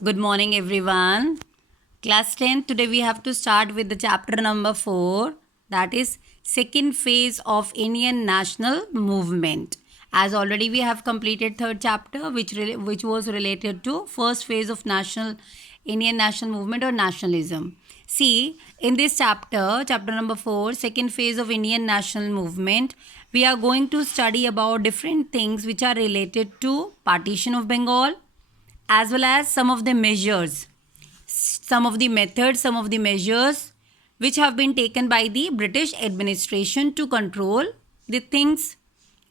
Good morning, everyone. Class 10, today we have to start with the chapter number 4, that is second phase of Indian national movement. As already we have completed third chapter which was related to first phase of Indian national movement or nationalism. See, in this chapter number 4, second phase of Indian national movement, we are going to study about different things which are related to partition of Bengal, as well as some of the measures, some of the methods, some of the measures which have been taken by the British administration to control the things,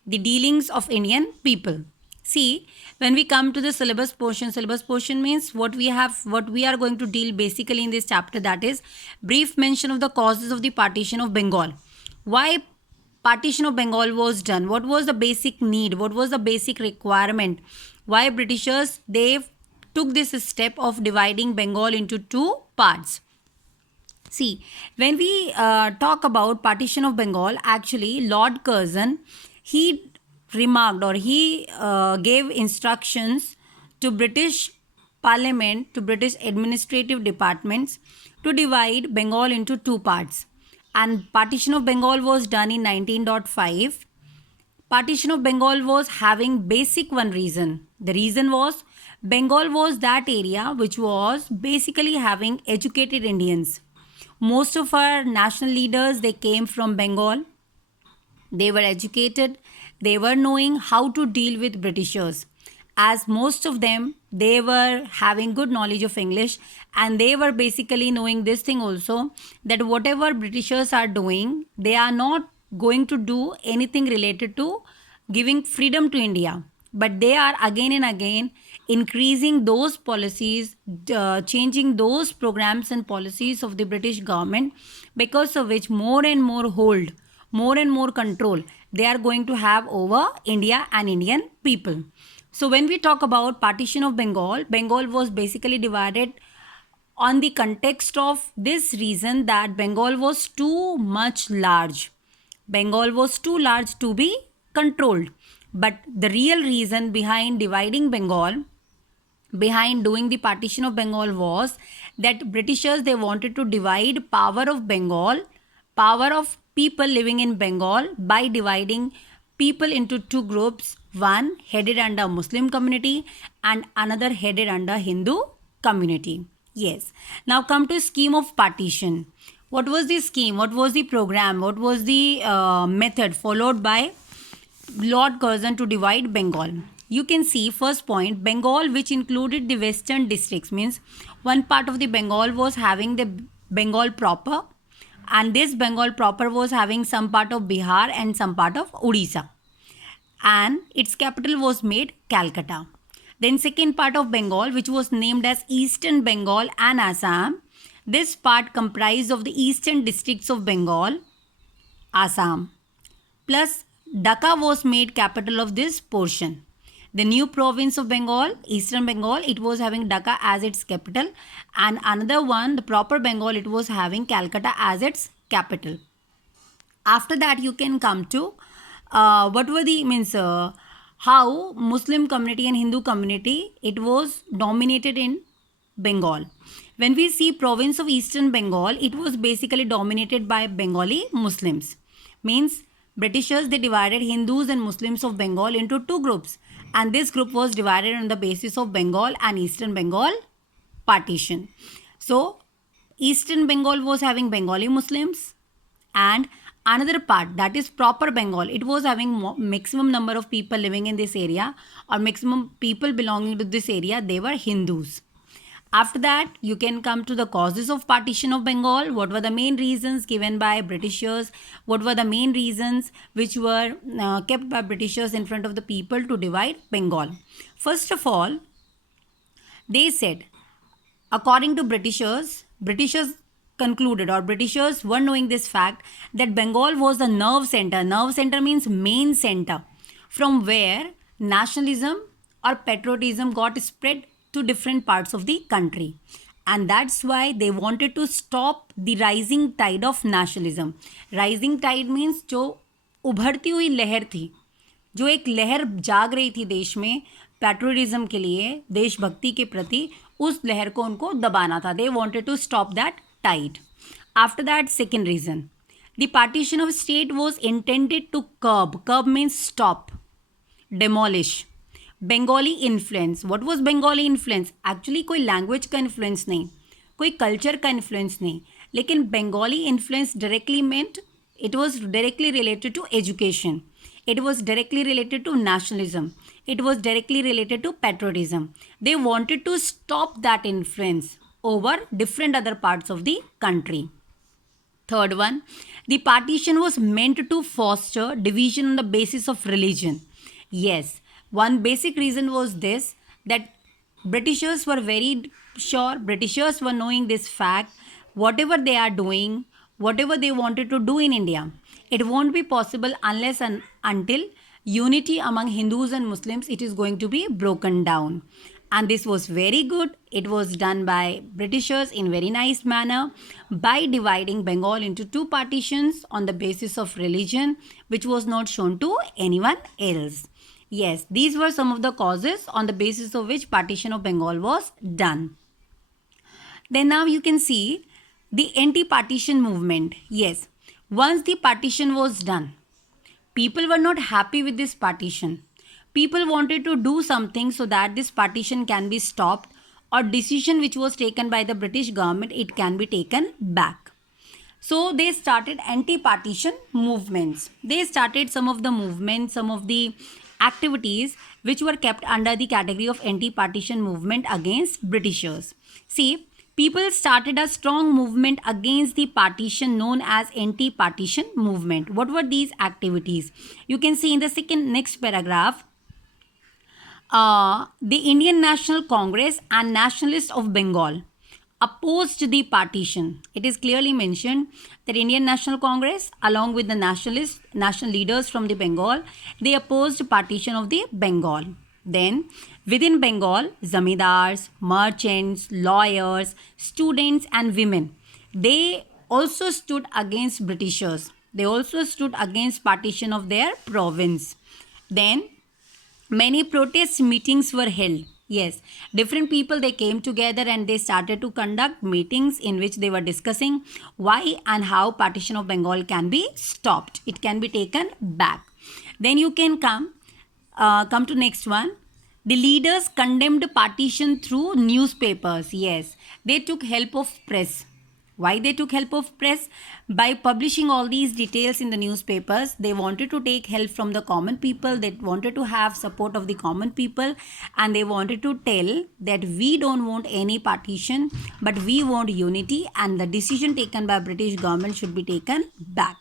the dealings of Indian people. See, when we come to the syllabus portion means what we are going to deal basically in this chapter, that is brief mention of the causes of the partition of Bengal. Why partition of Bengal was done? What was the basic need? What was the basic requirement? Why Britishers they took this step of dividing Bengal into two parts? See, when we talk about partition of Bengal, actually Lord Curzon, he remarked or he gave instructions to British Parliament, to British administrative departments to divide Bengal into two parts. And partition of Bengal was done in 1905. Partition of Bengal was having basic one reason. The reason was Bengal was that area which was basically having educated Indians. Most of our national leaders they came from Bengal. They were educated. They were knowing how to deal with Britishers. As most of them, they were having good knowledge of English, and they were basically knowing this thing also, that whatever Britishers are doing, they are not going to do anything related to giving freedom to India, but they are again and again increasing those policies, changing those programs and policies of the British government, because of which more and more hold, more and more control they are going to have over India and Indian people. So when we talk about partition of Bengal, Bengal was basically divided on the context of this reason that Bengal was too much large. Bengal was too large to be controlled. But the real reason behind dividing Bengal, behind doing the partition of Bengal, was that Britishers they wanted to divide power of Bengal, power of people living in Bengal, by dividing people into two groups, one headed under Muslim community and another headed under Hindu community. Yes. Now come to scheme of partition. What was the scheme? What was the program? What was the method followed by Lord Curzon to divide Bengal? You can see first point, Bengal, which included the western districts, means one part of the Bengal was having the Bengal proper, and this Bengal proper was having some part of Bihar and some part of Odisha, and its capital was made Calcutta. Then second part of Bengal, which was named as Eastern Bengal and Assam, this part comprised of the eastern districts of Bengal, Assam, plus Dhaka was made capital of this portion. The new province of Bengal, Eastern Bengal, it was having Dhaka as its capital, and another one, the proper Bengal, it was having Calcutta as its capital. After that, you can come to what were the means how Muslim community and Hindu community it was dominated in Bengal. When we see province of Eastern Bengal, it was basically dominated by Bengali Muslims. Means Britishers they divided Hindus and Muslims of Bengal into two groups, and this group was divided on the basis of Bengal and Eastern Bengal partition. So Eastern Bengal was having Bengali Muslims, and another part, that is proper Bengal, it was having maximum number of people living in this area, or maximum people belonging to this area, they were Hindus. After that, you can come to the causes of partition of Bengal. What were the main reasons given by Britishers? What were the main reasons which were kept by Britishers in front of the people to divide Bengal? First of all, they said, according to Britishers concluded, or Britishers were knowing this fact, that Bengal was the nerve center. Nerve center means main center, from where nationalism or patriotism got spread to different parts of the country. And that's why they wanted to stop the rising tide of nationalism. Rising tide means जो उभरती हुई लहर थी, जो एक लहर जाग रही थी देश में पैट्रियटिज्म के लिए, देशभक्ति के प्रति, उस लहर को उनको दबाना था. They wanted to stop that tide. After that, second reason, the partition of state was intended to curb means stop, demolish Bengali influence. What was Bengali influence? Actually कोई language का influence नहीं, कोई culture का influence नहीं, लेकिन Bengali influence directly meant it was directly related to education. It was directly related to nationalism. It was directly related to patriotism. They wanted to stop that influence over different other parts of the country. Third one, the partition was meant to foster division on the basis of religion. Yes, one basic reason was this, that Britishers were very sure, Britishers were knowing this fact, whatever they are doing, whatever they wanted to do in India, it won't be possible unless and until unity among Hindus and Muslims, it is going to be broken down. And this was very good. It was done by Britishers in very nice manner by dividing Bengal into two partitions on the basis of religion, which was not shown to anyone else. Yes, these were some of the causes on the basis of which partition of Bengal was done. Then now you can see the anti-partition movement. Yes, once the partition was done, people were not happy with this partition. People wanted to do something so that this partition can be stopped, or decision which was taken by the British government, it can be taken back. So they started anti-partition movements. They started some of the movements, some of the activities which were kept under the category of anti-partition movement against Britishers. See, people started a strong movement against the partition known as anti-partition movement. What were these activities? You can see in the next paragraph, the Indian National Congress and Nationalists of Bengal opposed the partition. It is clearly mentioned that Indian National Congress along with the national leaders from the Bengal, they opposed partition of the Bengal. Then within Bengal, zamindars, merchants, lawyers, students and women, they also stood against Britishers. They also stood against partition of their province. Then many protest meetings were held. Yes, different people, they came together and they started to conduct meetings in which they were discussing why and how partition of Bengal can be stopped. It can be taken back. Then you can come to next one. The leaders condemned partition through newspapers. Yes, they took help of press. Why they took help of press? By publishing all these details in the newspapers, they wanted to take help from the common people. They wanted to have support of the common people, and they wanted to tell that we don't want any partition, but we want unity, and the decision taken by British government should be taken back.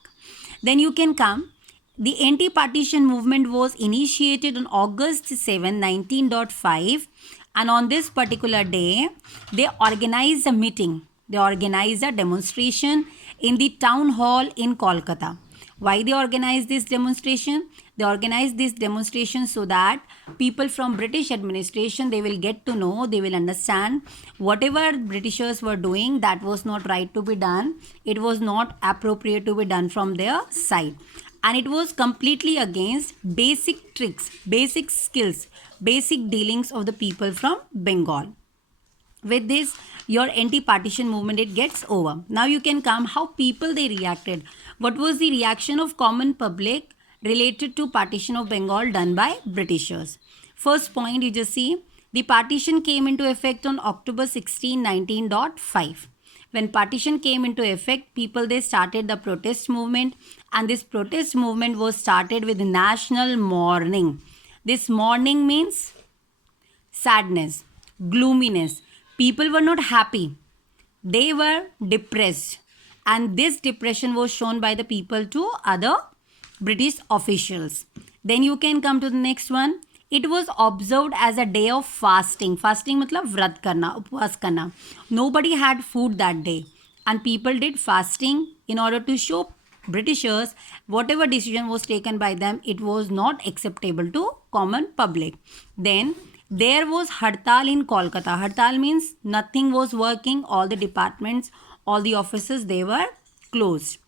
Then you can come. The anti-partition movement was initiated on August 7, 1905, and on this particular day, they organized a meeting. They organized a demonstration in the town hall in Kolkata. Why they organized this demonstration? They organized this demonstration so that people from British administration, they will get to know, they will understand whatever Britishers were doing, that was not right to be done. It was not appropriate to be done from their side. And it was completely against basic tricks, basic skills, basic dealings of the people from Bengal. With this, your anti-partition movement, it gets over. Now you can come how people they reacted. What was the reaction of common public related to partition of Bengal done by Britishers? First point, you just see, the partition came into effect on October 16, 1905. When partition came into effect, people they started the protest movement, and this protest movement was started with national mourning. This mourning means sadness, gloominess. People were not happy. They were depressed. And this depression was shown by the people to other British officials. Then you can come to the next one. It was observed as a day of fasting. Fasting matlab vrat karna, upvas karna. Nobody had food that day. And people did fasting in order to show Britishers whatever decision was taken by them, it was not acceptable to common public. Then there was Hartal in Kolkata. Hartal means nothing was working. All the departments, all the offices, they were closed.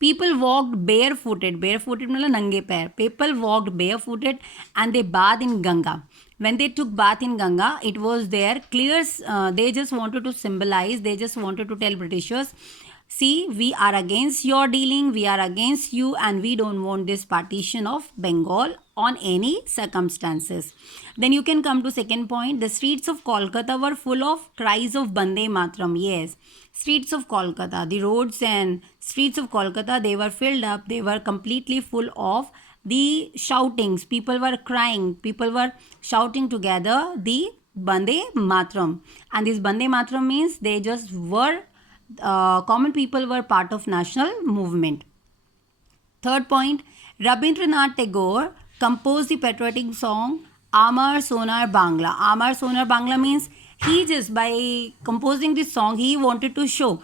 People walked barefooted. Barefooted means nange pair. People walked barefooted and they bathed in Ganga. when they took bath in Ganga, it was their clear, they just wanted to symbolize, they just wanted to tell Britishers, see, we are against your dealing, we are against you, and we don't want this partition of Bengal on any circumstances. Then you can come to second point. The streets of Kolkata were full of cries of Bande Matram. Yes, streets of Kolkata, the roads and streets of Kolkata, they were filled up, they were completely full of the shoutings. People were crying, people were shouting together the Bande Matram. And this Bande Matram means they just were, common people were part of national movement. Third point, Rabindranath Tagore composed the patriotic song Amar Sonar Bangla. Amar Sonar Bangla means he just, by composing this song, he wanted to show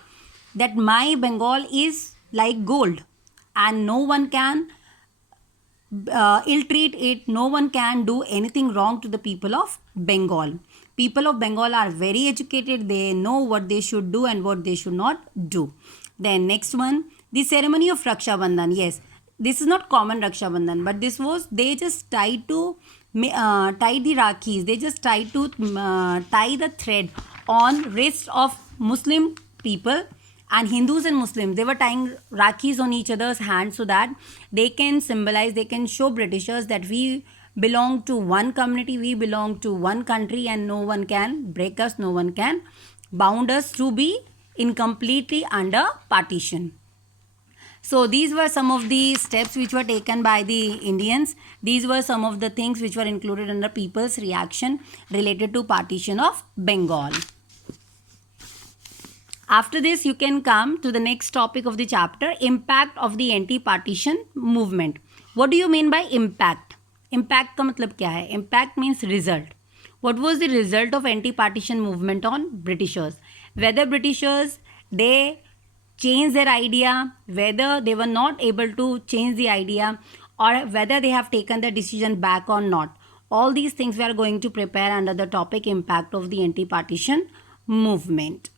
that my Bengal is like gold and no one can ill-treat it, no one can do anything wrong to the people of Bengal. People of Bengal are very educated, they know what they should do and what they should not do. Then next one, the ceremony of Raksha Bandhan. Yes, this is not common Raksha Bandhan, but this was, they just tried to tie the Rakhis, they just tried to tie the thread on wrist of Muslim people, and Hindus and Muslims, they were tying Rakhis on each other's hands so that they can symbolize, they can show Britishers that we belong to one community, we belong to one country, and no one can break us, no one can bound us to be incompletely under partition. So these were some of the steps which were taken by the Indians. These were some of the things which were included under people's reaction related to partition of Bengal. After this, you can come to the next topic of the chapter, impact of the anti-partition movement. What do you mean by impact? Impact का मतलब क्या है? Impact means result. What was the result of anti-partition movement on Britishers? Whether Britishers, they changed their idea, whether they were not able to change the idea, or whether they have taken the decision back or not. All these things we are going to prepare under the topic impact of the anti-partition movement.